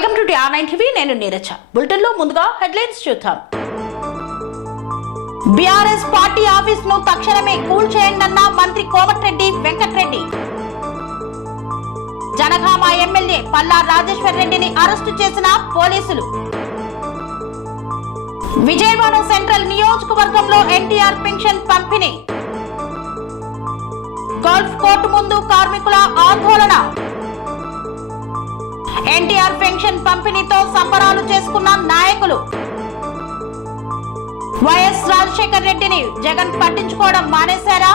Welcome to TR9 TV. నేను Neeraja. Bulletin లో ముందుగా హెడ్లైన్స్ చూద్దాం. బీఆర్ఎస్ పార్టీ ఆఫీస్ ను తక్షణమే కూల్ చేయండన్న మంత్రి కోమటిరెడ్డి వెంకటరెడ్డి. జనగామ ఎమ్మెల్యే పల్లా రాజేశ్వర్ రెడ్డిని అరెస్టు చేసిన పోలీసులు. విజయవాడ సెంట్రల్ నియోజకవర్గంలో ఎన్టీఆర్ పెన్షన్ పంపిణీ. గల్ఫ్ కోర్టు ముందు కార్మికుల ఆందోళన. ఎన్టీఆర్ పెన్షన్ పంపిణీతో సంబరాలు చేసుకున్న నాయకులు. వైఎస్ రాజశేఖర్ రెడ్డిని జగన్ పట్టించుకోవడం మానేశారా?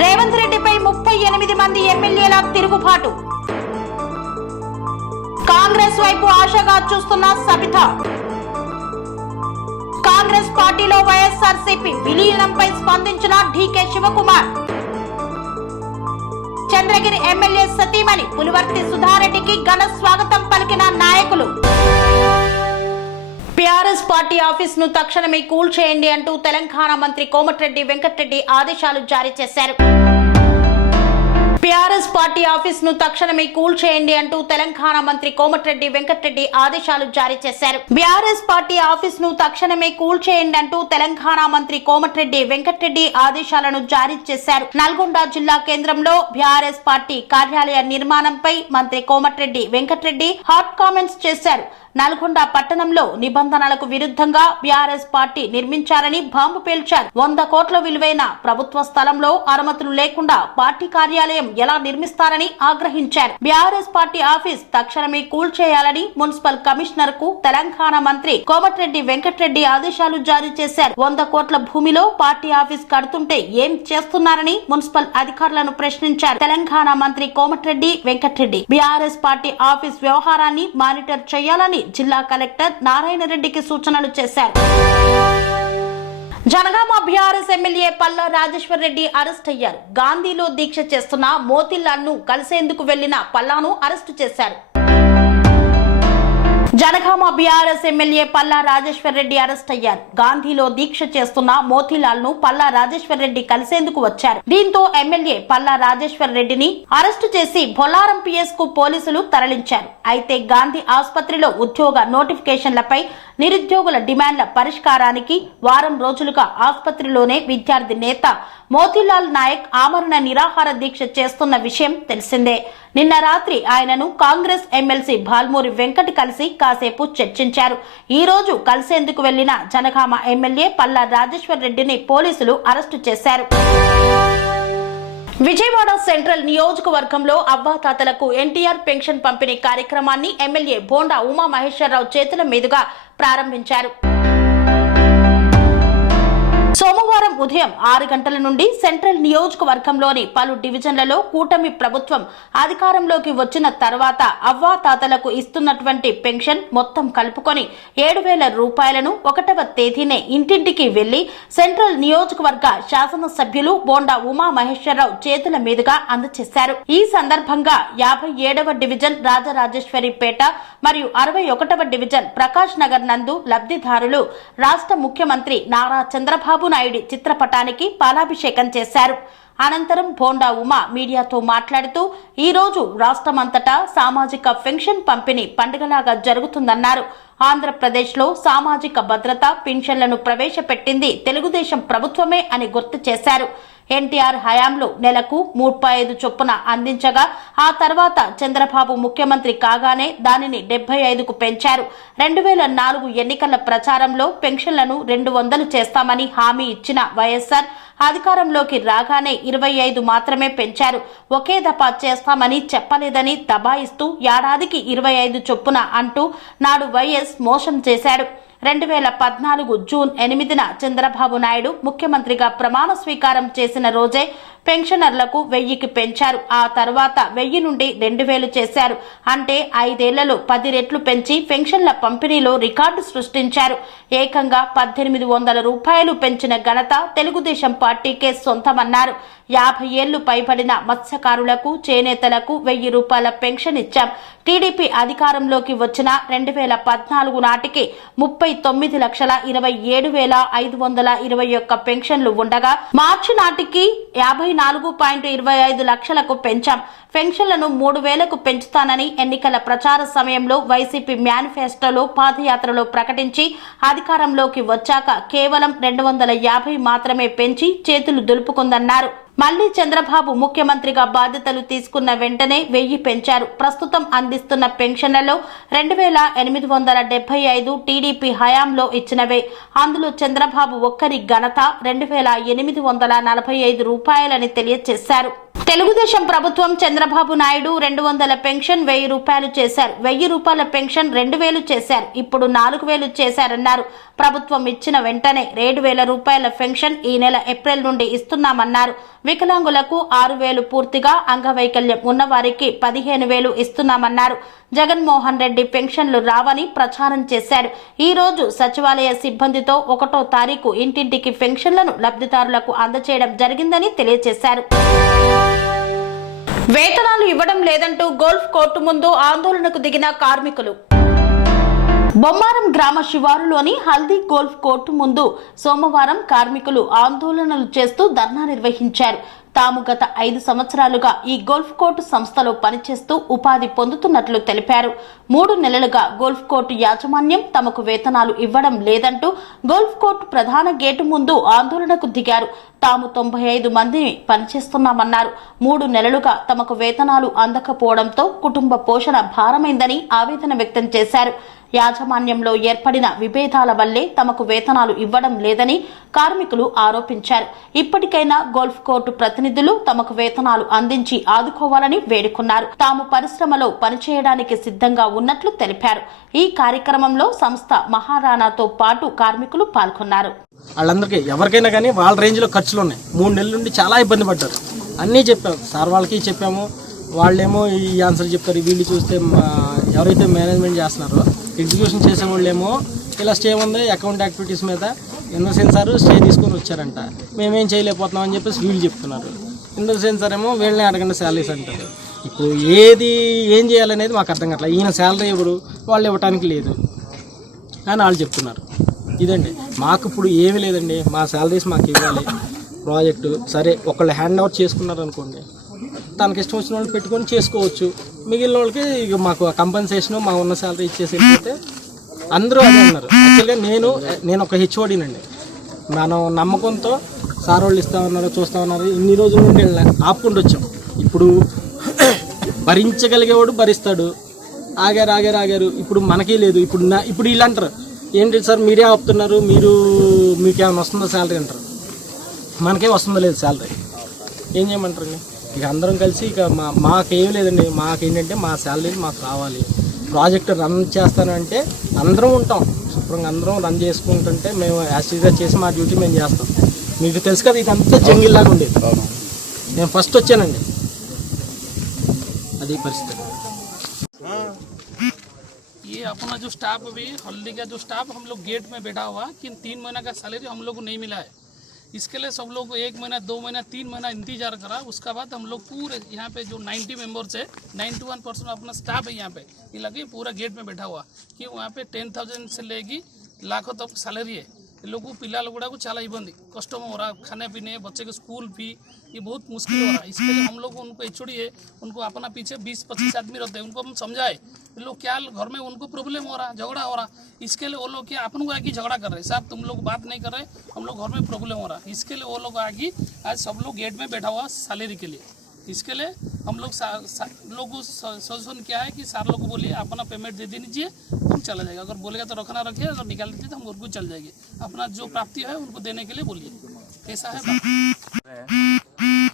రేవంత్ రెడ్డిపై 38 మంది ఎమ్మెల్యేల తిరుగుబాటు. కాంగ్రెస్ వైపు ఆశగా చూస్తున్న సబిత. కాంగ్రెస్ పార్టీలో వైఎస్ఆర్సీపీ విలీనంపై స్పందించిన డీకే శివకుమార్. చంద్రగిరి ఎమ్మెల్యే సతీమణి పులివర్తి సుధారెడ్డికి ఘన స్వాగతం పలికిన నాయకులు. బీఆర్ఎస్ పార్టీ ఆఫీస్ ను తక్షణమే కూల్ చేయండి అంటూ తెలంగాణ మంత్రి కోమటిరెడ్డి వెంకటరెడ్డి ఆదేశాలు జారీ చేశారు. బీఆర్ఎస్ పార్టీ ఆఫీస్ ను తక్షణమే కూల్ చేయండి అంటూ తెలంగాణ మంత్రి కోమటిరెడ్డి వెంకటరెడ్డి ఆదేశాలు జారీ చేశారు. బీఆర్ఎస్ పార్టీ ఆఫీస్ ను తక్షణమే కూల్ చేయండి అంటూ తెలంగాణ మంత్రి కోమటిరెడ్డి వెంకటరెడ్డి ఆదేశాలను జారీ చేశారు. నల్గొండ జిల్లా కేంద్రంలో బీఆర్ఎస్ పార్టీ కార్యాలయ నిర్మాణంపై మంత్రి కోమటిరెడ్డి వెంకటరెడ్డి హాట్ కామెంట్స్ చేశారు. నల్గొండ పట్టణంలో నిబంధనలకు విరుద్ధంగా బీఆర్ఎస్ పార్టీ నిర్మించారని బాంబు పేల్చారు. 100 కోట్ల విలువైన ప్రభుత్వ స్థలంలో అనుమతులు లేకుండా పార్టీ కార్యాలయం ఎలా నిర్మిస్తారని ఆగ్రహించారు. బీఆర్ఎస్ పార్టీ ఆఫీస్ తక్షణమే కూల్ చేయాలని మున్సిపల్ కమిషనర్ కు తెలంగాణ మంత్రి కోమటిరెడ్డి వెంకటరెడ్డి ఆదేశాలు జారీ చేశారు. 100 కోట్ల భూమిలో పార్టీ ఆఫీస్ కడుతుంటే ఏం చేస్తున్నారని మున్సిపల్ అధికారులను ప్రశ్నించారు. తెలంగాణ మంత్రి Komatireddy Venkatreddy BRS party office వ్యవహారాన్ని మానిటర్ చేయాలని జిల్లా కలెక్టర్ నారాయణ రెడ్డికి సూచనలు చేశారు. Janagama BRS MLA Palla Rajeshwar Reddy arrest అయ్యారు. గాంధీలో దీక్ష చేస్తున్న మోతీలాల్ ను కలిసేందుకు వెళ్లిన పల్లాను అరెస్టు చేశారు. Janagama BRS MLA Palla Rajeshwar Reddy arrest అయ్యారు. గాంధీలో దీక్ష చేస్తున్న మోతీలాల్ ను పల్లా రాజేశ్వర్ రెడ్డి కలిసేందుకు వచ్చారు. దీంతో ఎమ్మెల్యే పల్లా రాజేశ్వర్ రెడ్డిని అరెస్టు చేసి బొల్లారం పిఎస్ కు పోలీసులు తరలించారు. అయితే గాంధీ ఆసుపత్రిలో ఉద్యోగ నోటిఫికేషన్లపై నిరుద్యోగుల డిమాండ్ల పరిష్కారానికి వారం రోజులుగా ఆసుపత్రిలోనే విద్యార్థి నేత మోతీలాల్ నాయక్ ఆమరణ నిరాహార దీక్ష చేస్తున్న విషయం తెలిసిందే. నిన్న రాత్రి ఆయనను కాంగ్రెస్ ఎమ్మెల్సీ బాల్మూరి వెంకట్ కలిసి కాసేపు చర్చించారు. ఈ రోజు కలిసేందుకు వెళ్లిన జనగామ ఎమ్మెల్యే పల్లా రాజేశ్వర్ రెడ్డిని పోలీసులు అరెస్టు చేశారు. విజయవాడ సెంట్రల్ నియోజకవర్గంలో అవ్వాతాతలకు ఎన్టీఆర్ పెన్షన్ పంపిణీ కార్యక్రమాన్ని ఎమ్మెల్యే బోండా ఉమా మహేశ్వరరావు చేతుల మీదుగా ప్రారంభించారు. సోమవారం ఉదయం 6 గంటల నుండి సెంట్రల్ నియోజకవర్గంలోని పలు డివిజన్లలో కూటమి ప్రభుత్వం అధికారంలోకి వచ్చిన తర్వాత అవ్వాతాతలకు ఇస్తున్నటువంటి పెన్షన్ మొత్తం కలుపుకొని 7,000 రూపాయలను 1వ తేదీనే ఇంటింటికి వెళ్లి సెంట్రల్ నియోజకవర్గ శాసనసభ్యులు బోండా ఉమా మహేశ్వరరావు చేతుల మీదుగా అందజేశారు. ఈ సందర్భంగా 57వ డివిజన్ రాజరాజేశ్వరిపేట మరియు 61వ డివిజన్ ప్రకాష్ నగర్ నందు లబ్ధిదారులు రాష్ట్ర ముఖ్యమంత్రి నారా చంద్రబాబు నాయుడు చిత్రపటానికి పాలాభిషేకం చేశారు. అనంతరం బోండా ఉమా మీడియాతో మాట్లాడుతూ ఈ రోజు రాష్ట్రమంతటా సామాజిక పెన్షన్ పంపిణీ పండుగలాగా జరుగుతుందన్నారు. ఆంధ్రప్రదేశ్ లో సామాజిక భద్రత పెన్షన్లను ప్రవేశపెట్టింది తెలుగుదేశం ప్రభుత్వమే అని గుర్తు చేశారు. ఎన్టీఆర్ హయాంలో నెలకు 35 చొప్పున అందించగా ఆ తర్వాత చంద్రబాబు ముఖ్యమంత్రి కాగానే దానిని 75కు పెంచారు. 2004 ఎన్నికల ప్రచారంలో పెన్షన్లను 200 చేస్తామని హామీ ఇచ్చిన వైఎస్ఆర్ అధికారంలోకి రాగానే 25 మాత్రమే పెంచారు. ఒకే దఫా చేస్తామని చెప్పలేదని దబాయిస్తూ ఏడాదికి 25 చొప్పున అంటూ నాడు వైఎస్ మోసం చేశాడు. 2014 జూన్ 8న చంద్రబాబు నాయుడు ముఖ్యమంత్రిగా ప్రమాణ స్వీకారం చేసిన రోజే పెన్షనర్లకు 1000కి పెంచారు. ఆ తర్వాత 1000 నుండి 2000 చేశారు. అంటే 5 ఏళ్లలో 10 రెట్లు పెంచి పెన్షన్ల పంపిణీలో రికార్డు సృష్టించారు. ఏకంగా 1800 రూపాయలు పెంచిన ఘనత తెలుగుదేశం పార్టీకే సొంతమన్నారు. 50 ఏళ్లు పైబడిన మత్స్యకారులకు చేనేతలకు 1000 రూపాయల పెన్షన్ ఇచ్చాం. టీడీపీ అధికారంలోకి వచ్చిన 2014 నాటికి 30 139,27,521 పెన్షన్లు ఉండగా మార్చి నాటికి 54.25 లక్షలకు పెంచాం. పెన్షన్లను 3,000కు పెంచుతానని ఎన్నికల ప్రచార సమయంలో వైసీపీ మేనిఫెస్టోలో పాదయాత్రలో ప్రకటించి అధికారంలోకి వచ్చాక కేవలం 250 మాత్రమే పెంచి చేతులు దులుపుకుందన్నారు. మళ్లీ చంద్రబాబు ముఖ్యమంత్రిగా బాధ్యతలు తీసుకున్న వెంటనే 1000 పెంచారు. ప్రస్తుతం అందిస్తున్న పెన్షన్లలో 2,875 టీడీపీ హయాంలో ఇచ్చినవే. అందులో చంద్రబాబు ఒక్కరి ఘనత 2,845 రూపాయలని తెలియజేశారు. తెలుగుదేశం ప్రభుత్వం చంద్రబాబు నాయుడు 200 పెన్షన్ 1000 రూపాయలు చేశారు. 1000 రూపాయల పెన్షన్ 2000 చేశారు. ఇప్పుడు 4000 చేశారన్నారు. ప్రభుత్వం ఇచ్చిన వెంటనే 7,000 రూపాయల పెన్షన్ ఈ నెల ఏప్రిల్ నుండి ఇస్తున్నామన్నారు. వికలాంగులకు 6,000 పూర్తిగా, అంగవైకల్యం ఉన్నవారికి 15,000 ఇస్తున్నామన్నారు. జగన్మోహన్ రెడ్డి పెన్షన్లు రావని ప్రచారం చేశారు. ఈ రోజు సచివాలయ సిబ్బందితో 1వ తారీఖు ఇంటింటికి పెన్షన్లను లబ్ధిదారులకు అందజేయడం జరిగిందని తెలియజేశారు. వేతనాలు ఇవ్వడం లేదంటూ గోల్ఫ్ కోర్టు ముందు ఆందోళనకు దిగిన కార్మికులు. బొమ్మారం గ్రామ శివారులోని హల్దీ గోల్ఫ్ కోర్టు ముందు సోమవారం కార్మికులు ఆందోళనలు చేస్తూ ధర్నా నిర్వహించారు. తాము గత 5 సంవత్సరాలుగా ఈ గోల్ఫ్ కోర్టు సంస్థలో పనిచేస్తూ ఉపాధి పొందుతున్నట్లు తెలిపారు. 3 నెలలుగా గోల్ఫ్ కోర్టు యాజమాన్యం తమకు వేతనాలు ఇవ్వడం లేదంటూ గోల్ఫ్ కోర్టు ప్రధాన గేటు ముందు ఆందోళనకు దిగారు. తాము 95 మందిని పనిచేస్తున్నామన్నారు. 3 నెలలుగా తమకు వేతనాలు అందకపోవడంతో కుటుంబ పోషణ భారమైందని ఆవేదన వ్యక్తం చేశారు. యాజమాన్యంలో ఏర్పడిన విభేదాల వల్లే తమకు వేతనాలు ఇవ్వడం లేదని కార్మికులు ఆరోపించారు. ఇప్పటికైనా గోల్ఫ్ కోర్టు ప్రతినిధులు తమకు వేతనాలు అందించి ఆదుకోవాలని వేడుకున్నారు. తాము పరిశ్రమలో పనిచేయడానికి సిద్ధంగా ఉన్నట్లు తెలిపారు. ఈ కార్యక్రమంలో సంస్థ మహారాణాతో పాటు కార్మికులు పాల్గొన్నారు. వాళ్ళందరికీ ఎవరికైనా కానీ వాళ్ళ రేంజ్లో ఖర్చులు ఉన్నాయి. 3 నెలల నుండి చాలా ఇబ్బంది పడ్డారు. అన్నీ చెప్పాము, సార్ వాళ్ళకి చెప్పాము. వాళ్ళేమో ఈ ఆన్సర్ చెప్తారు. వీళ్ళు చూస్తే ఎవరైతే మేనేజ్మెంట్ చేస్తున్నారో ఎగ్జిక్యూషన్ చేసేవాళ్ళేమో ఇలా స్టే ఉంది అకౌంట్ యాక్టివిటీస్ మీద ఇన్నోసెన్స్ సార్ స్టే తీసుకొని వచ్చారంట, మేమేం చేయలేకపోతున్నాం అని చెప్పేసి వీళ్ళు చెప్తున్నారు. ఇన్నోసెన్స్ సార్ ఏమో వీళ్ళని అడగండి శాలరీస్ అంటారు. ఇప్పుడు ఏం చేయాలనేది మాకు అర్థం కావట్లేదు. ఈయన శాలరీ ఇప్పుడు వాళ్ళు ఇవ్వటానికి లేదు అని వాళ్ళు చెప్తున్నారు. ఇదండి మాకు ఇప్పుడు ఏమీ లేదండి. మా శాలరీస్ మాకు ఇవ్వాలి. ప్రాజెక్టు సరే ఒకళ్ళు హ్యాండ్ అవుట్ చేసుకున్నారు అనుకోండి, తనకి ఇష్టం వచ్చిన వాళ్ళు పెట్టుకొని చేసుకోవచ్చు. మిగిలిన వాళ్ళకి ఇక మాకు కంపెన్సేషన్ మా ఉన్న శాలరీ ఇచ్చేసి వెళ్ళిపోతే అందరూ అదే అన్నారు. యాక్చువల్గా నేను ఒక హెచ్ఓడినండి. మనం నమ్మకంతో సార్ వాళ్ళు ఇస్తామన్నారు, చూస్తామన్నారు. ఇన్ని రోజుల నుండి ఆపుకుంటూ వచ్చాం. ఇప్పుడు భరించగలిగేవాడు భరిస్తాడు. ఆగారు. ఇప్పుడు మనకి లేదు. ఇప్పుడు వీళ్ళు అంటారు, ఏంటి సార్ మీరే ఆపుతున్నారు, మీకేమైనా వస్తుందో శాలరీ అంటారు. మనకేం వస్తుందో లేదు శాలరీ. ఏం చేయమంటారండి? ఇక అందరం కలిసి ఇక మాకేం లేదండి. మాకేంటంటే మా శాలరీ మాకు కావాలి. ప్రాజెక్ట్ రన్ చేస్తానంటే అందరం ఉంటాం, శుభ్రంగా అందరం రన్ చేసుకుంటుంటే మేము యాక్చువల్గా చేసి మా డ్యూటీ మేము చేస్తాం. మీకు తెలుసు కదా, ఇదంతా జంగిల్లాగా ఉండేది. నేను ఫస్ట్ వచ్చానండి, అది పరిస్థితి. ये अपना जो स्टाफ अभी हल्दी का जो स्टाफ हम लोग गेट में बैठा हुआ कि 3 महीना का सैलरी हम लोग को नहीं मिला है। इसके लिए सब लोग 1 महीना 2 महीना 3 महीना इंतजार करा। उसका बाद हम लोग पूरे यहाँ पे जो 90 मेंबर्स है 91% अपना स्टाफ है यहाँ पे, ये लगे पूरा गेट में बैठा हुआ कि वहाँ पे 10,000 से लेगी लाखों तक सैलरी है। लोगों पिल्लाल गुड़ा को చాలా ఇబ్బంది कष्टों में हो रहा है। खाने पीने बच्चे के स्कूल फी ये बहुत मुश्किल हो रहा है। इसके लिए हम लोग उनको एचओडी है, उनको अपना पीछे 20-25 आदमी रहते हैं, उनको हम समझाए लोग क्या घर में उनको प्रॉब्लम हो रहा, झगड़ा हो रहा। इसके लिए वो लोग क्या अपन को आके झगड़ा कर रहे हैं, साहब तुम लोग बात नहीं कर रहे, हम लोग घर में प्रॉब्लम हो रहा। इसके लिए वो लोग आगे आज सब लोग गेट में बैठा हुआ सैलरी के लिए। इसके लिए हम लोग सजेशन क्या है कि सार लोग को बोलिए अपना पेमेंट दे दीजिए, हम चला जाएगा। अगर बोलेगा तो रखना रखिए, अगर निकाल दीजिए तो हम उनको चल जाएंगे। अपना जो प्राप्ति है उनको देने के लिए बोलिए। ऐसा है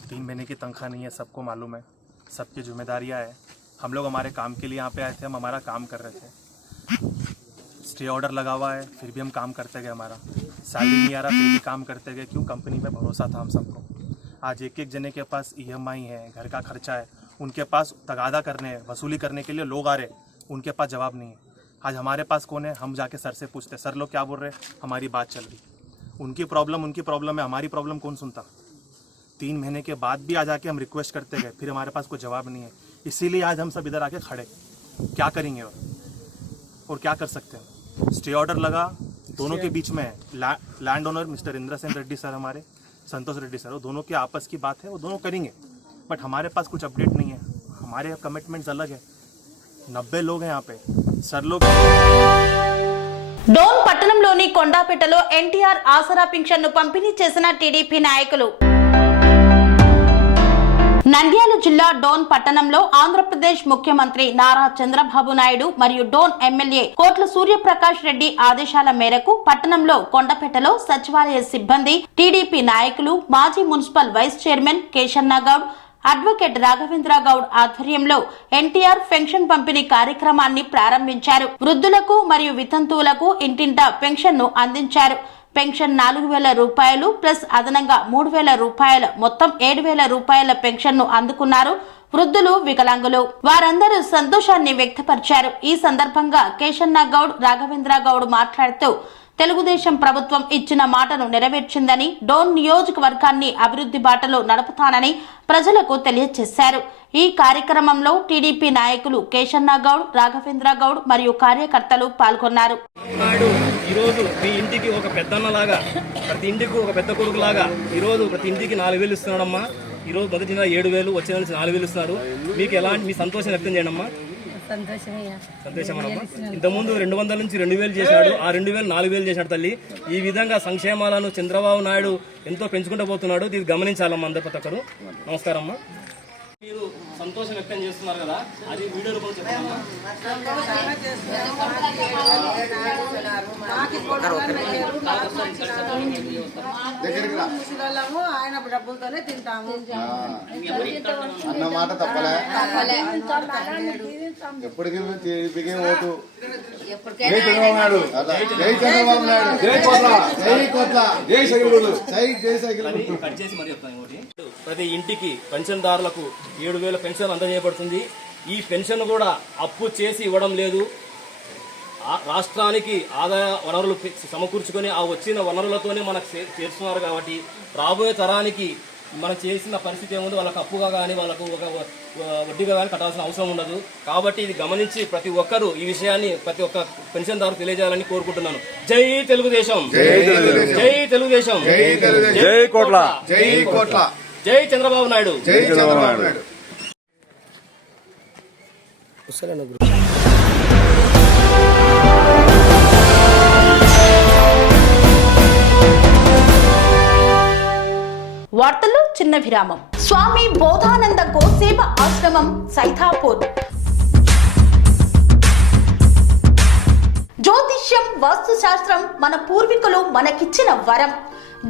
3 महीने की तनख्वाह नहीं है, सबको मालूम है, सबकी जिम्मेदारियां है। हम लोग हमारे काम के लिए यहाँ पे आए थे, हम हमारा काम कर रहे थे। स्टे ऑर्डर लगा हुआ है, फिर भी हम काम करते गए। हमारा सैलरी नहीं आ रहा, फिर भी काम करते गए। क्यों? कंपनी में भरोसा था हम सबको। आज एक जने के पास EMI है, घर का खर्चा है, उनके पास तगादा करने वसूली करने के लिए लोग आ रहे, उनके पास जवाब नहीं है। आज हमारे पास कौन है? हम जाके सर से पूछते, सर लोग क्या बोल रहे हैं, हमारी बात चल रही। उनकी प्रॉब्लम है, हमारी प्रॉब्लम कौन सुनता? 3 महीने के बाद भी आज आके हम रिक्वेस्ट करते गए, फिर हमारे पास कोई जवाब नहीं है। इसीलिए आज हम सब इधर आके खड़े। क्या करेंगे और क्या कर सकते हैं? स्टे ऑर्डर लगा, दोनों के बीच में land owner mister Indrasen Reddy sir, हमारे संतोष रेड्डी सर, वो दोनों की आपस की बात है, वो दोनों करेंगे। बट हमारे पास कुछ अपडेट नहीं है, हमारे कमिटमेंट्स अलग है। 90 लोग हैं यहाँ पे, सर लोग డోన్ పట్టణంలోని కొండాపేటలో ఎన్టీఆర్ ఆసరా పింఛన్ను పంపిణీ చేసిన టీడీపీ నాయకులు. నంద్యాల జిల్లా డోన్ పట్టణంలో ఆంధ్రప్రదేశ్ ముఖ్యమంత్రి నారా చంద్రబాబు నాయుడు మరియు డోన్ ఎమ్మెల్యే కోట్ల సూర్యప్రకాష్ రెడ్డి ఆదేశాల మేరకు పట్టణంలో కొండపేటలో సచివాలయ సిబ్బంది, టీడీపీ నాయకులు, మాజీ municipal vice chairman Keshanna Goud, advocate Raghavendra Goud ఆధ్వర్యంలో ఎన్టీఆర్ పెన్షన్ పంపిణీ కార్యక్రమాన్ని ప్రారంభించారు. వృద్ధులకు మరియు వితంతువులకు ఇంటింటా పెన్షన్ ను అందించారు. పెన్షన్ 4,000 రూపాయలు ప్లస్ అదనంగా 3,000 రూపాయల మొత్తం 7,000 రూపాయల పెన్షన్ ను అందుకున్నారు వృద్ధులు, వికలాంగులు. వారందరూ సంతోషాన్ని వ్యక్తపరిచారు. ఈ సందర్భంగా కేశన్న గౌడ్, రాఘవేంద్ర గౌడ్ మాట్లాడుతూ తెలుగుదేశం ప్రభుత్వం ఇచ్చిన మాటను నెరవేర్చిందని, డోన్ నియోజకవర్గాన్ని అభివృద్ధి బాటలో నడుపుతానని ప్రజలకు తెలియజేశారు. ఈ కార్యక్రమంలో టీడీపీ నాయకులు కేశన్న గౌడ్, రాఘవేంద్ర గౌడ్ మరియు కార్యకర్తలు పాల్గొన్నారు. ఈరోజు మీ ఇంటికి ఒక పెద్దన్నలాగా, ప్రతి ఇంటికి ఒక పెద్ద కొడుకులాగా ఈరోజు ప్రతి ఇంటికి 4,000 ఇస్తున్నాడమ్మా. ఈరోజు మొదటి నెల 7,000, వచ్చే నెల 4,000 ఇస్తున్నారు. మీకు ఎలాంటి మీ సంతోషం వ్యక్తం చేయండి అమ్మా. సంతోషమేనమ్మా. ఇంతకుముందు 200 నుంచి 2,000 చేశాడు, ఆ 2,000 4,000 చేశాడు తల్లి. ఈ విధంగా సంక్షేమాలను చంద్రబాబు నాయుడు ఎంతో పెంచుకుంటూ పోతున్నాడు. ఇది గమనించాలమ్మా అందరూ, ప్రతి ఒక్కరు. నమస్కారం అమ్మా. మీరు సంతోషం వ్యక్తం చేస్తున్నారు కదా, అది వీడియో రూపంలో చెప్తామమ్మా. ఆయన డబ్బులతోనే తింటాము అన్న మాట తప్పలే. ఎప్పటికీ ఓటు జై చంద్రబాబు నాయుడు, జై చంద్రబాబు నాయుడు, జై కోట్ల, జై కోట్ల, జై సైకిల్, జై సైకిల్. కట్ చేసి మరి చెప్తాను ఇంకోటి. ప్రతి ఇంటికి పెన్షన్దారులకు 7,000 పెన్షన్ అందజేయబడుతుంది. ఈ పెన్షన్ కూడా అప్పు చేసి ఇవ్వడం లేదు. రాష్ట్రానికి ఆదాయ వనరులు సమకూర్చుకొని ఆ వచ్చిన వనరులతోనే మనకు చేస్తున్నారు. కాబట్టి రాబోయే తరానికి మనం చేసిన పరిస్థితి ఏముంది, వాళ్ళకి అప్పుగా కానీ వాళ్ళకు ఒక వడ్డీగా కానీ కట్టాల్సిన అవసరం ఉండదు. కాబట్టి ఇది గమనించి ప్రతి ఒక్కరూ ఈ విషయాన్ని ప్రతి ఒక్క పెన్షన్దారు తెలియజేయాలని కోరుకుంటున్నాను. జై తెలుగుదేశం, జై తెలుగుదేశం, జై కోట్ల, జై కోట్ల, జై చంద్రబాబు నాయుడు, జై చంద్రబాబు నాయుడు. వార్తల్లో చిన్న విరామం. స్వామి బోధానంద గోసేవ ఆశ్రమం, సైథాపూర్. జ్యోతిష్యం, వాస్తుశాస్త్రం మన పూర్వీకులు మనకిచ్చిన వరం.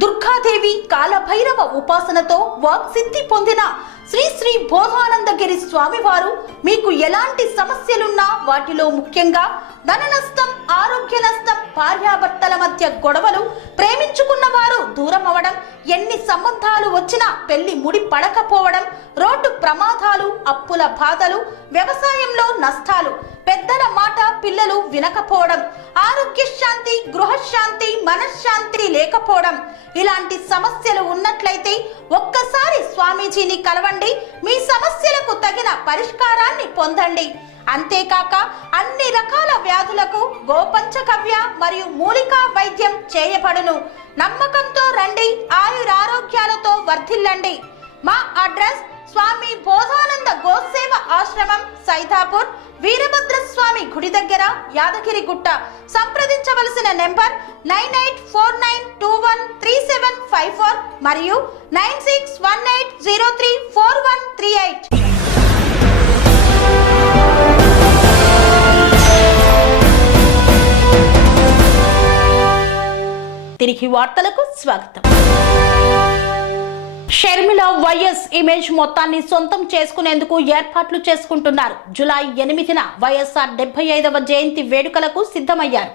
దుర్గాదేవి, కాలభైరవ ఉపాసనతో వాక్సిద్ధి పొందిన శ్రీ శ్రీ బోధానందగిరి స్వామివారు మీకు ఎలాంటి సమస్యలున్నా, వాటిలో ముఖ్యంగా ధన నష్టం, ఆరోగ్య నష్టం, భార్యాభర్తల మధ్య గొడవలు, ప్రేమించుకున్న వారు దూరం అవడం, ఎన్ని సంబంధాలు వచ్చినా పెళ్లి ముడి పడకపోవడం, రోడ్డు ప్రమాదాలు, అప్పుల బాధలు, వ్యవసాయంలో నష్టాలు, పెద్దల మాట పిల్లలు వినకపోవడం, ఆరోగ్య శాంతి, గృహశాంతి, మనశ్శాంతి లేకపోవడం, ఇలాంటి సమస్యలు ఉన్నట్లయితే ఒక్కసారి స్వామీజీని కలవండి. మీ సమస్యలకు తగిన పరిష్కారాన్ని పొందండి. అంతేకాక అన్ని రకాల వ్యాధులకు గోపంచకవ్య మరియు మూలికా వైద్యం చేయబడును. నమ్మకంతో రండి, ఆయురారోగ్యాలతో వర్ధిల్లండి. మా అడ్రస్ స్వామి బోధానంద గోసేవ ఆశ్రమం, సైథాపూర్, వీరభద్ర స్వామి గుడి దగ్గర, యాదగిరిగుట్ట. సంప్రదించవలసిన నెంబర్ 9849213754 మరియు 9618034138. తిరిగి వార్తలకు స్వాగతం. షర్మిల వైఎస్ ఇమేజ్ మొత్తాన్ని సొంతం చేసుకునేందుకు ఏర్పాట్లు చేసుకుంటున్నారు. జూలై 8న వైఎస్ఆర్ 75వ జయంతి వేడుకలకు సిద్ధమయ్యారు.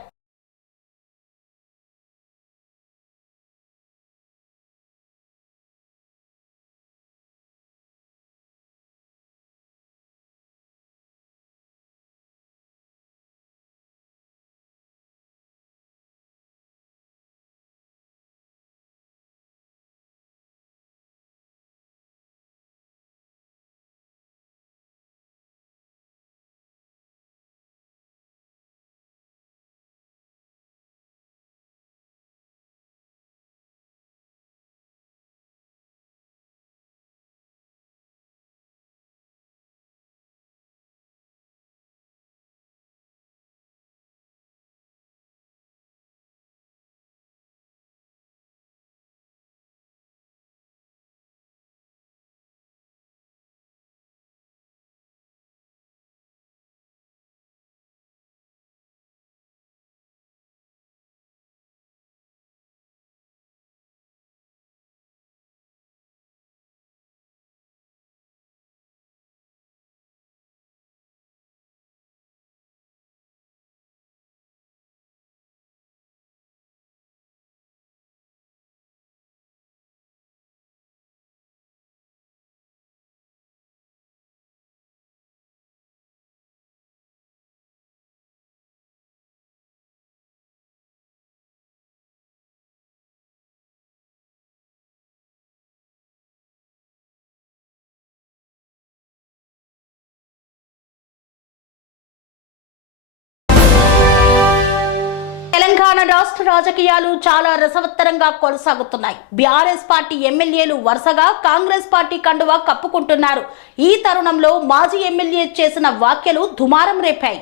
తెలంగాణ రాష్ట్ర రాజకీయాలు చాలా రసవత్తరంగా కొనసాగుతున్నాయి. బీఆర్ఎస్ పార్టీ ఎమ్మెల్యేలు వరుసగా కాంగ్రెస్ పార్టీ కండువా కప్పుకుంటున్నారు. ఈ తరుణంలో మాజీ ఎమ్మెల్యే చేసిన వ్యాఖ్యలు దుమారం రేపాయి.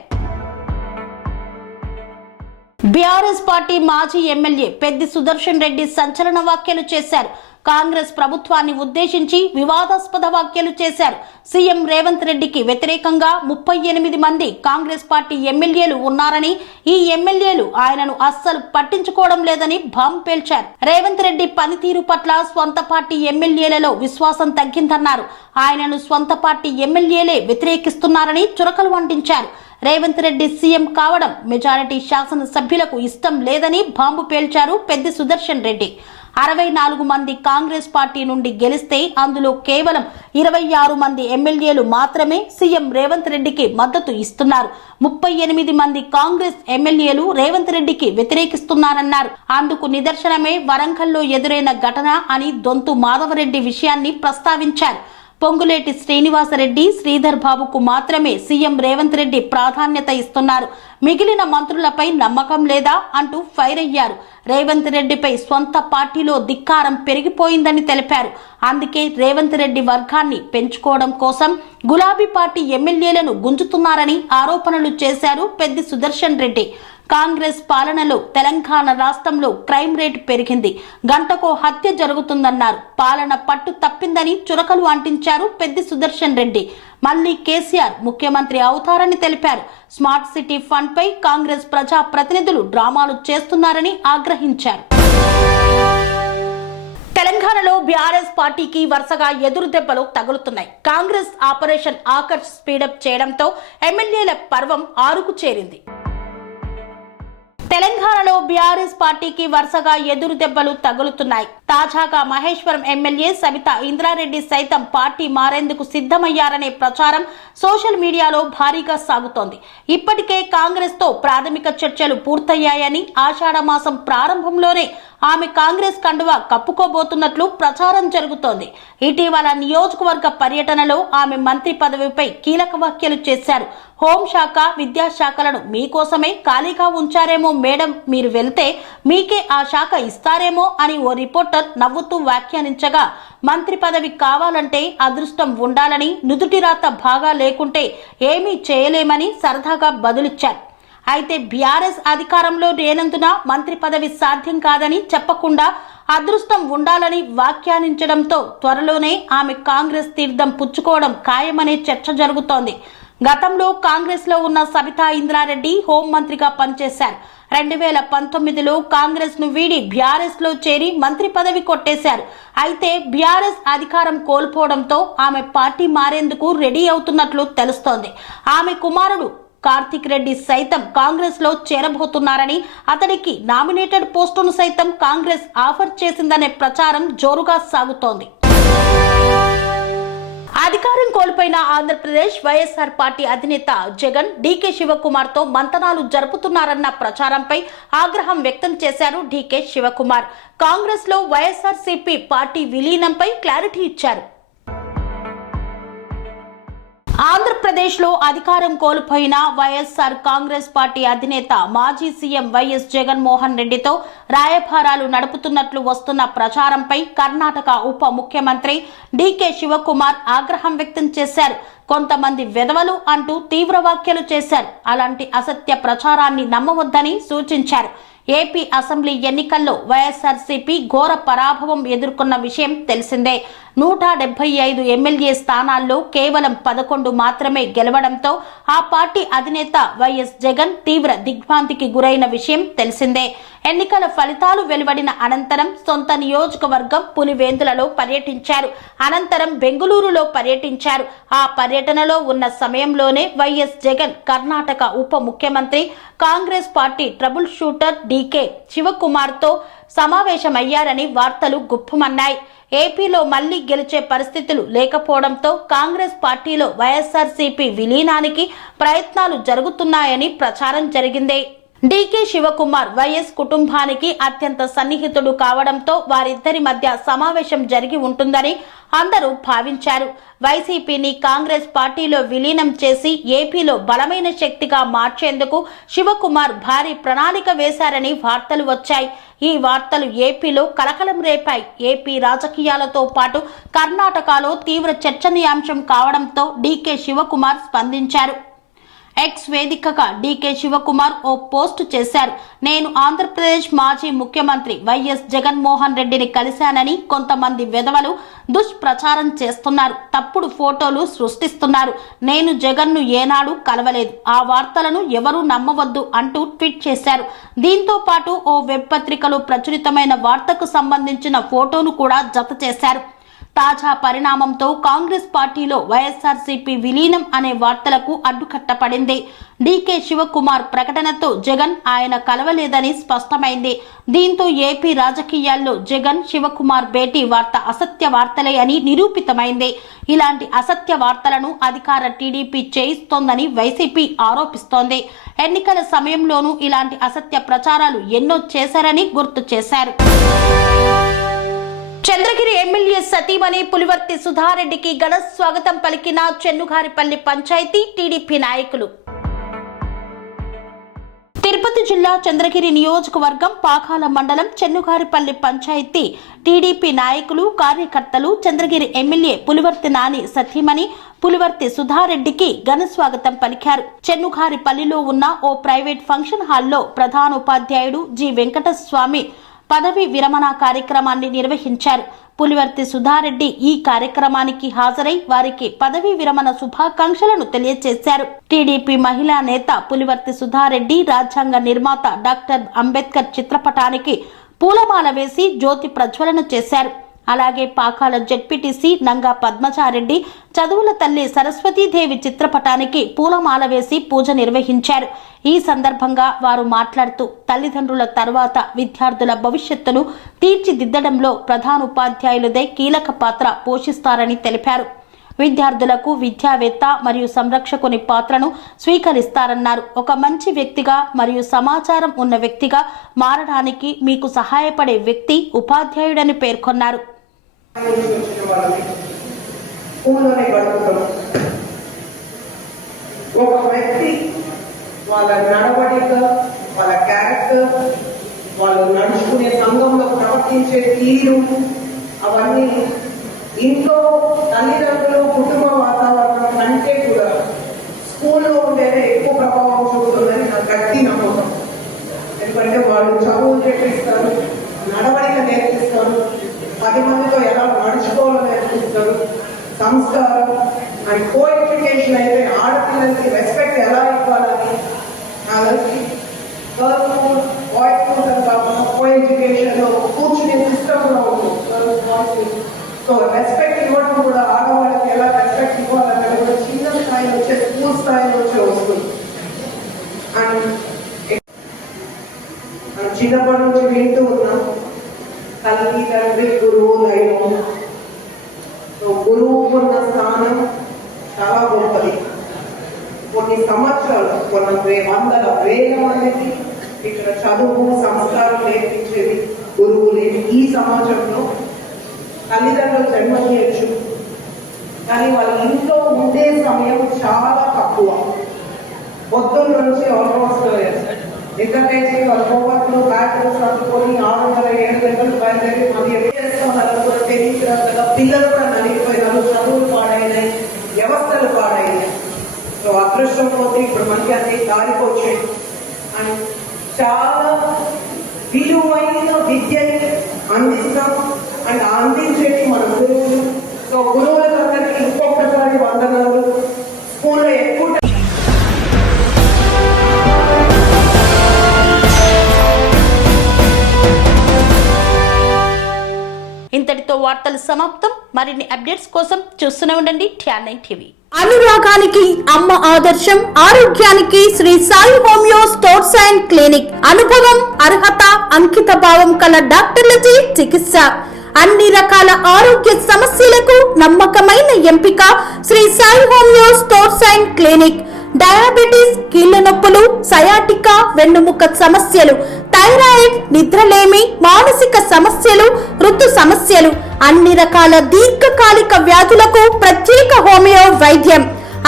బీఆర్ఎస్ పార్టీ మాజీ ఎమ్మెల్యే పెద్ది సుదర్శన్ రెడ్డి సంచలన వ్యాఖ్యలు చేశారు. కాంగ్రెస్ ప్రభుత్వాన్ని ఉద్దేశించి వివాదాస్పద వ్యాఖ్యలు చేశారు. సీఎం రేవంత్ రెడ్డికి వ్యతిరేకంగా 38 మంది కాంగ్రెస్ పార్టీ ఎమ్మెల్యేలు ఉన్నారని, ఈ ఎమ్మెల్యేలు ఆయనను అస్సలు పట్టించుకోవడం లేదని బాంబు పేల్చారు. రేవంత్ రెడ్డి పనితీరు పట్ల స్వంత పార్టీ ఎమ్మెల్యేలలో విశ్వాసం తగ్గిందన్నారు. ఆయనను స్వంత పార్టీ ఎమ్మెల్యేలే వ్యతిరేకిస్తున్నారని చురకలు అంటించారు. రేవంత్ రెడ్డి సీఎం కావడం మెజారిటీ శాసనసభ్యులకు ఇష్టం లేదని బాంబు పేల్చారు పెద్ది సుదర్శన్ రెడ్డి. 64 మంది కాంగ్రెస్ పార్టీ నుండి గెలిస్తే అందులో కేవలం 26 మంది ఎమ్మెల్యేలు మాత్రమే సీఎం రేవంత్ రెడ్డికి మద్దతు ఇస్తున్నారు. 38 మంది కాంగ్రెస్ ఎమ్మెల్యేలు రేవంత్ రెడ్డికి వ్యతిరేకిస్తున్నారన్నారు. అందుకు నిదర్శనమే వరంగల్లో ఎదురైన ఘటన అని దొంతు మాధవరెడ్డి విషయాన్ని ప్రస్తావించారు. పొంగులేటి శ్రీనివాసరెడ్డి, శ్రీధర్ బాబుకు మాత్రమే సీఎం రేవంత్ రెడ్డి ప్రాధాన్యత ఇస్తున్నారు. మిగిలిన మంత్రులపై నమ్మకం లేదా అంటూ ఫైర్ అయ్యారు. రేవంత్ రెడ్డిపై స్వంత పార్టీలో ధిక్కారం పెరిగిపోయిందని తెలిపారు. అందుకే రేవంత్ రెడ్డి వర్గాన్ని పెంచుకోవడం కోసం గులాబీ పార్టీ ఎమ్మెల్యేలను గుంజుతున్నారని ఆరోపణలు చేశారు పెద్ది సుదర్శన్ రెడ్డి. కాంగ్రెస్ పాలనలో తెలంగాణ రాష్ట్రంలో క్రైమ్ రేటు పెరిగింది, గంటకో హత్య జరుగుతుందన్నారు. పాలన పట్టు తప్పిందని చురకలు అంటించారు పెద్ది సుదర్శన్ రెడ్డి. మళ్లీ కేసీఆర్ ముఖ్యమంత్రి అవుతారని తెలిపారు. స్మార్ట్ సిటీ ఫండ్ పై కాంగ్రెస్ ప్రజా ప్రతినిధులు డ్రామాలు చేస్తున్నారని ఆగ్రహించారు. తెలంగాణలో బీఆర్ఎస్ పార్టీకి వరుసగా ఎదురు దెబ్బలు తగులుతున్నాయి. కాంగ్రెస్ ఆపరేషన్ ఆకర్ష్ స్పీడప్ చేయడంతో ఎమ్మెల్యేల పర్వం ఆరుకు చేరింది. తెలంగాణలో బీఆర్ఎస్ పార్టీకి వరుసగా ఎదురు దెబ్బలు తగులుతున్నాయి. తాజాగా మహేశ్వరం ఎమ్మెల్యే సబితా ఇంద్రారెడ్డి సైతం పార్టీ మారేందుకు సిద్ధమయ్యారనే ప్రచారం సోషల్ మీడియాలో భారీగా సాగుతోంది. ఇప్పటికే కాంగ్రెస్ తో ప్రాథమిక చర్చలు పూర్తయ్యాయని, ఆషాఢ మాసం ప్రారంభంలోనే ఆమె కాంగ్రెస్ కండువా కప్పుకోబోతున్నట్లు ప్రచారం జరుగుతోంది. ఇటీవల నియోజకవర్గ పర్యటనలో ఆమె మంత్రి పదవిపై కీలక వ్యాఖ్యలు చేశారు. హోంశాఖ, విద్యాశాఖలను మీకోసమే ఖాళీగా ఉంచారేమో మేడం, మీరు వెళ్తే మీకే ఆ శాఖ ఇస్తారేమో అని ఓ రిపోర్టర్ నవ్వుతూ వ్యాఖ్యానించగా, మంత్రి పదవి కావాలంటే అదృష్టం ఉండాలని, నుదుటి రాత బాగా లేకుంటే ఏమీ చేయలేమని సరదాగా బదులిచ్చారు. అయితే బీఆర్ఎస్ అధికారంలో లేనందున మంత్రి పదవి సాధ్యం కాదని చెప్పకుండా అదృష్టం ఉండాలని వ్యాఖ్యానించడంతో త్వరలోనే ఆమె కాంగ్రెస్ తీర్థం పుచ్చుకోవడం ఖాయమనే చర్చ జరుగుతోంది. గతంలో కాంగ్రెస్ లో ఉన్న సబితా ఇంద్రారెడ్డి హోంమంత్రిగా పనిచేశారు. 2019లో కాంగ్రెస్ ను వీడి బీఆర్ఎస్ లో చేరి మంత్రి పదవి కొట్టేశారు. అయితే బీఆర్ఎస్ అధికారం కోల్పోవడంతో ఆమె పార్టీ మారేందుకు రెడీ అవుతున్నట్లు తెలుస్తోంది. ఆమె కుమారుడు కార్తిక్ రెడ్డి సైతం కాంగ్రెస్ లో చేరబోతున్నారని, అతడికి నామినేటెడ్ పోస్టును సైతం కాంగ్రెస్ ఆఫర్ చేసిందనే ప్రచారం జోరుగా సాగుతోంది. అధికారం కోల్పోయిన ఆంధ్రప్రదేశ్ వైఎస్ఆర్ పార్టీ అధినేత జగన్ డీకే శివకుమార్ తో మంతనాలు జరుపుతున్నారన్న ప్రచారంపై ఆగ్రహం వ్యక్తం చేశారు డీకే శివకుమార్. కాంగ్రెస్ లో వైఎస్ఆర్సీపీ పార్టీ విలీనంపై క్లారిటీ ఇచ్చారు. ఆంధ్రప్రదేశ్ లో అధికారం కోల్పోయిన వైఎస్ఆర్ కాంగ్రెస్ పార్టీ అధినేత మాజీ సీఎం వైఎస్ జగన్మోహన్ రెడ్డితో రాయబారాలు నడుపుతున్నట్లు వస్తున్న ప్రచారంపై కర్ణాటక ఉప ముఖ్యమంత్రి డీకే శివకుమార్ ఆగ్రహం వ్యక్తం చేశారు. కొంతమంది వెధవలు అంటూ తీవ్ర వ్యాఖ్యలు చేశారు. అలాంటి అసత్య ప్రచారాన్ని నమ్మవద్దని సూచించారు. ఏపీ అసెంబ్లీ ఎన్నికల్లో వైఎస్ఆర్సీపీ ఘోర పరాభవం ఎదుర్కొన్న విషయం తెలిసిందే. 175 ఎమ్మెల్యే స్థానాల్లో కేవలం 11 మాత్రమే గెలవడంతో ఆ పార్టీ అధినేత వైఎస్ జగన్ తీవ్ర దిగ్భ్రాంతికి గురైన విషయం తెలిసిందే. ఎన్నికల ఫలితాలు వెలువడిన అనంతరం సొంత నియోజకవర్గం పులివెందులలో పర్యటించారు. అనంతరం బెంగళూరులో పర్యటించారు. ఆ పర్యటనలో ఉన్న సమయంలోనే వైఎస్ జగన్ కర్ణాటక ఉప ముఖ్యమంత్రి, Congress party trouble shooter DK Shivakumar తో సమావేశమయ్యారని వార్తలు గుప్పుమన్నాయి. ఏపీలో మళ్లీ గెలిచే పరిస్థితులు లేకపోవడంతో కాంగ్రెస్ పార్టీలో వైఎస్ఆర్సీపీ విలీనానికి ప్రయత్నాలు జరుగుతున్నాయని ప్రచారం జరిగింది. డీకే శివకుమార్ వైఎస్ కుటుంబానికి అత్యంత సన్నిహితుడు కావడంతో వారిద్దరి మధ్య సమావేశం జరిగి ఉంటుందని అందరూ భావించారు. వైసీపీని కాంగ్రెస్ పార్టీలో విలీనం చేసి ఏపీలో బలమైన శక్తిగా మార్చేందుకు శివకుమార్ భారీ ప్రణాళిక వేశారని వార్తలు వచ్చాయి. ఈ వార్తలు ఏపీలో కలకలం రేపాయి. ఏపీ రాజకీయాలతో పాటు కర్ణాటకలో తీవ్ర చర్చనీయాంశం కావడంతో డీకే శివకుమార్ స్పందించారు. ఎక్స్ వేదికగా డీకే శివకుమార్ ఓ పోస్టు చేశారు. నేను ఆంధ్రప్రదేశ్ మాజీ ముఖ్యమంత్రి వైఎస్ జగన్మోహన్ రెడ్డిని కలిశానని కొంతమంది వెధవలు దుష్ప్రచారం చేస్తున్నారు, తప్పుడు ఫోటోలు సృష్టిస్తున్నారు. నేను జగన్ను ఏనాడు కలవలేదు, ఆ వార్తలను ఎవరూ నమ్మవద్దు అంటూ ట్వీట్ చేశారు. దీంతో పాటు ఓ వెబ్ పత్రికలో ప్రచురితమైన వార్తకు సంబంధించిన ఫోటోను కూడా జత చేశారు. తాజా పరిణామంతో కాంగ్రెస్ పార్టీలో వైఎస్ఆర్సీపీ విలీనం అనే వార్తలకు అడ్డుకట్టపడింది. డీకే శివకుమార్ ప్రకటనతో జగన్ ఆయన కలవలేదని స్పష్టమైంది. దీంతో ఏపీ రాజకీయాల్లో జగన్ శివకుమార్ భేటీ వార్త అసత్య వార్తలే అని నిరూపితమైంది. ఇలాంటి అసత్య వార్తలను అధికార టీడీపీ చేయిస్తోందని వైసీపీ ఆరోపిస్తోంది. ఎన్నికల సమయంలోనూ ఇలాంటి అసత్య ప్రచారాలు ఎన్నో చేశారని గుర్తు చేశారు. చంద్రగిరి ఎమ్మెల్యే సతీమణి పులివర్తి సుధారెడ్డికి ఘన స్వాగతం పలికిన చెన్నుగారిపల్లి పంచాయతీ టీడీపీ నాయకులు. తిరుపతి జిల్లా చంద్రగిరి నియోజకవర్గం పాకాల మండలం చెన్నుగారిపల్లి పంచాయతీ టీడీపీ నాయకులు కార్యకర్తలు చంద్రగిరి ఎమ్మెల్యే పులివర్తి నాని సతీమణి పులివర్తి సుధారెడ్డికి ఘన స్వాగతం పలికారు. చెన్నుగారిపల్లిలో ఉన్న ఓ ప్రైవేట్ ఫంక్షన్ హాల్లో ప్రధానోపాధ్యాయుడు జి వెంకటస్వామి పదవి విరమణ కార్యక్రమాన్ని నిర్వహించారు. పులివర్తి సుధారెడ్డి ఈ కార్యక్రమానికి హాజరై వారికి పదవీ విరమణ శుభాకాంక్షలను తెలియజేశారు. టీడీపీ మహిళా నేత పులివర్తి సుధారెడ్డి రాజ్యాంగ నిర్మాత డాక్టర్ అంబేద్కర్ చిత్రపటానికి పూలమాల వేసి జ్యోతి ప్రజ్వలన చేశారు. అలాగే పాకాల జెడ్పీటీసీ నంగా పద్మచారెడ్డి చదువుల తల్లి సరస్వతీదేవి చిత్రపటానికి పూలమాల వేసి పూజ నిర్వహించారు. ఈ సందర్భంగా వారు మాట్లాడుతూ తల్లిదండ్రుల తర్వాత విద్యార్థుల భవిష్యత్తును తీర్చిదిద్దడంలో ప్రధానోపాధ్యాయులదే కీలక పాత్ర పోషిస్తారని తెలిపారు. విద్యార్థులకు విద్యావేత్త మరియు సంరక్షకుని పాత్రను స్వీకరిస్తారన్నారు. ఒక మంచి వ్యక్తిగా మరియు సమాచారం ఉన్న వ్యక్తిగా మారడానికి మీకు సహాయపడే వ్యక్తి ఉపాధ్యాయుడని పేర్కొన్నారు. ఒక వ్యక్తి వాళ్ళ నడవడిక, వాళ్ళ క్యారెక్టర్, వాళ్ళు నడుచుకునే సంఘంలో ప్రవర్తించే తీరు, అవన్నీ ఇంట్లో తల్లిదండ్రులు కుటుంబ వాతావరణం కంటే కూడా స్కూల్లో ఉండేదే ఎక్కువ ప్రభావం చూపుతుందని నాకు గట్టి నమ్మకం. ఎందుకంటే వాళ్ళు చదువులు నేర్పిస్తారు, నడవడిక నేర్పిస్తారు, 10 మందితో ఎలా నడుచుకోవాలో నేర్పిస్తారు, సంస్కారం అండ్ కో ఎడ్యుకేషన్ అయితే ఆడపిల్లలకి రెస్పెక్ట్ ఎలా ఇవ్వాలని నాకు గర్ల్స్ స్కూల్ బాయ్స్ స్కూల్స్ అని కాకుండా కో ఎడ్యుకేషన్లో కూర్చునే సిస్టంలో ఉంటుంది. గర్ల్స్ బాయ్స్ సో రెస్పెక్ట్ ఇవ్వడం కూడా ఆడవాళ్ళకి ఎలా రెస్పెక్ట్ ఇవ్వాలనేది కూడా చిన్న స్థాయి వచ్చే స్కూల్ స్థాయి వచ్చే వస్తుంది. అండ్ చిన్నప్పటి నుంచి వింటూ ఉన్నాం తల్లి తండ్రి గురువు దైవం. సో గురువుకు ఉన్న స్థానం చాలా గొప్పది. కొన్ని సంవత్సరాలు వందల వేల మందికి ఇక్కడ చదువు సంస్కారం నేర్పించేది గురువు లేని ఈ సమాజంలో తల్లిదండ్రులు జన్మనియచ్చు, కానీ వాళ్ళ ఇంట్లో ఉండే సమయం చాలా తక్కువ. పొద్దున్న నుంచి ఆల్మోస్ట్ నిద్రలేసి వాళ్ళ హోంవర్క్లు బ్యాగ్లు సర్దుకొని 6 గంటల 7 గంటలు బయలుదేరి మళ్ళీ చేస్తున్నారు కూడా తెలియదు. పిల్లలు కూడా నలిగిపోయినారు, చదువులు పాడైనాయి, వ్యవస్థలు పాడైనాయి. సో అదృష్టం పోతే ఇప్పుడు మనకి అన్ని దారిపోయాయి. అండ్ చాలా విలువైన విద్యని అందిస్తాం అండ్ అందించేది మన గురువులు. సో గురువులందరికీ ఇంకొకసారి వందనాలు. స్కూల్లో ఎక్కువ ఇంతటితో వార్తలు సమాప్తం. మరిన్ని అప్డేట్స్ కోసం చూస్తూనే ఉండండి TR9 టీవీ. అనురాగానికి అమ్మ ఆదర్శం, ఆరోగ్యానికి Shri Sai homeo stores and clinic. అనుభవం, అర్హత, అంకిత భావం కల డాక్టర్లచే చికిత్స. అన్ని రకాల ఆరోగ్య సమస్యలకు నమ్మకమైన ఎంపిక Shri Sai homeo stores and clinic. Diabetes, కీళ్ల నొప్పులు, సయాటికా, వెన్నుముక్క సమస్యలు, థైరాయిడ్, నిద్రలేమి, మానసిక సమస్యలు, ఋతు సమస్యలు, అన్ని రకాల దీర్ఘకాలిక వ్యాధులకు ప్రత్యేక హోమియో వైద్యం.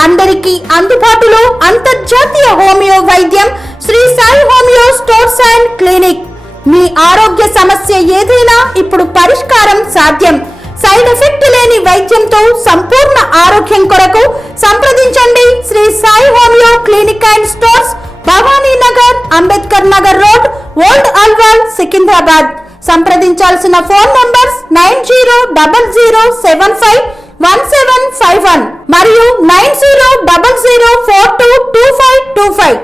అందరికీ అందుబాటులో అంతర్జాతీయ హోమియో వైద్యం Shri Sai homeo stores and clinic. మీ ఆరోగ్య సమస్య ఏదైనా ఇప్పుడు పరిష్కారం సాధ్యం. సైడ్ ఎఫెక్ట్ లేని వైద్యంతో సంపూర్ణ ఆరోగ్యం కొరకు సంప్రదించండి Shri Sai homeo clinic and stores, Bhavani Nagar, Ambedkar Nagar road, old Alwal, Secunderabad. సంప్రదించాల్సిన ఫోన్ నంబర్స్ 9000751751 మరియు 9000422525.